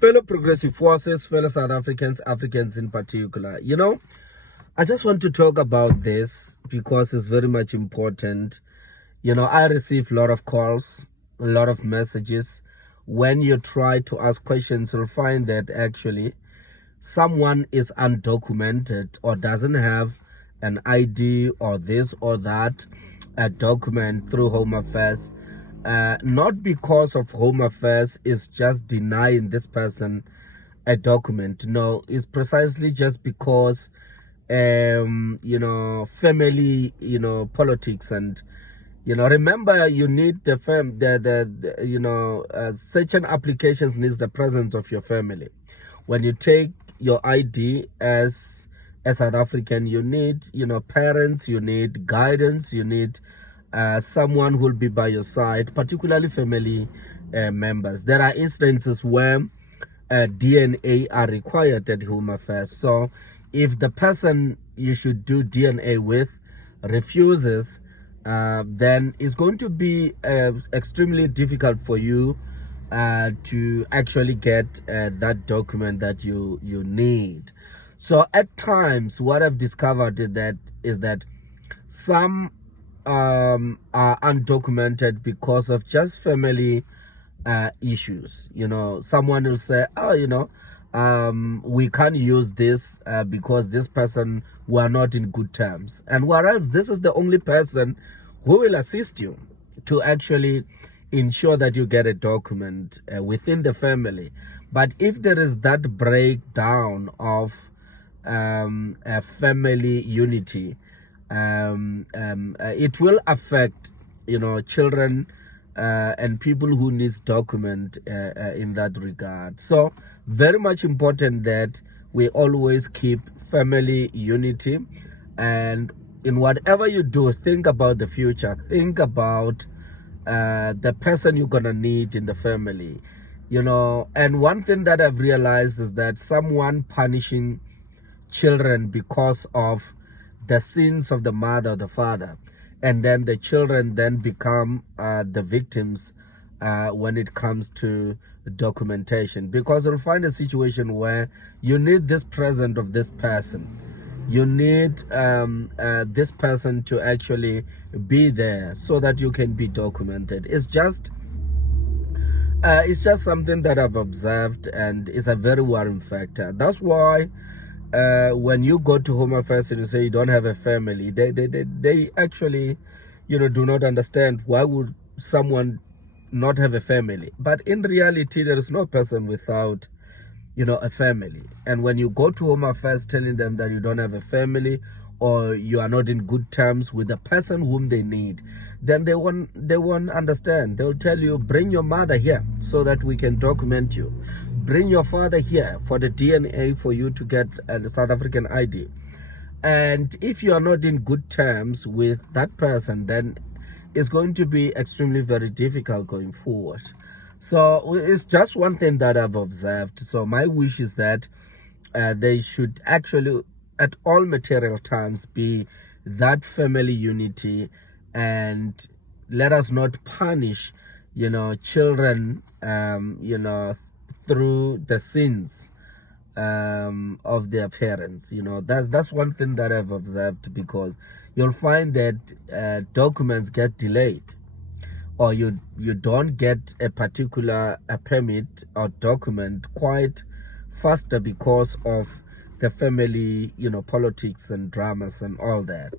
Fellow progressive forces, fellow South Africans, Africans in particular, I just want to talk about this because it's very much important. I receive a lot of calls, a lot of messages. When you try to ask questions, you'll find that actually someone is undocumented or doesn't have an ID or this or that, a document through Home Affairs. Not because of Home Affairs is just denying this person a document. No, it's precisely just because family, politics. And remember, you need the certain applications needs the presence of your family. When you take your ID as a South African, you need parents, you need guidance, you need someone who will be by your side, particularly family members. There are instances where DNA are required at Home Affairs. So if the person you should do DNA with refuses, then it's going to be extremely difficult for you to actually get that document that you need. So at times, what I've discovered is that some are undocumented because of just family issues. Someone will say, we can't use this because this person were not in good terms, and whereas this is the only person who will assist you to actually ensure that you get a document within the family. But if there is that breakdown of a family unity, it will affect children and people who needs document in that regard. So very much important that we always keep family unity, and in whatever you do, think about the future, think about the person you're gonna need in the family. And one thing that I've realized is that someone punishing children because of the sins of the mother or the father, and then the children then become the victims when it comes to documentation, because you'll find a situation where you need this presence of this person. You need this person to actually be there so that you can be documented. It's just something that I've observed, and it's a very worrying factor. That's why when you go to Home Affairs and you say you don't have a family, they actually do not understand why would someone not have a family. But in reality, there is no person without a family. And when you go to Home Affairs telling them that you don't have a family or you are not in good terms with the person whom they need, then they won't understand. They'll tell you, bring your mother here so that we can document you. Bring your father here for the DNA for you to get a South African ID. And if you are not in good terms with that person, then it's going to be extremely very difficult going forward. So it's just one thing that I've observed. So my wish is that they should actually, at all material times, be that family unity, and let us not punish, children, through the sins of their parents. That's one thing that I've observed, because you'll find that documents get delayed, or you don't get a particular permit or document quite faster because of the family politics and dramas and all that.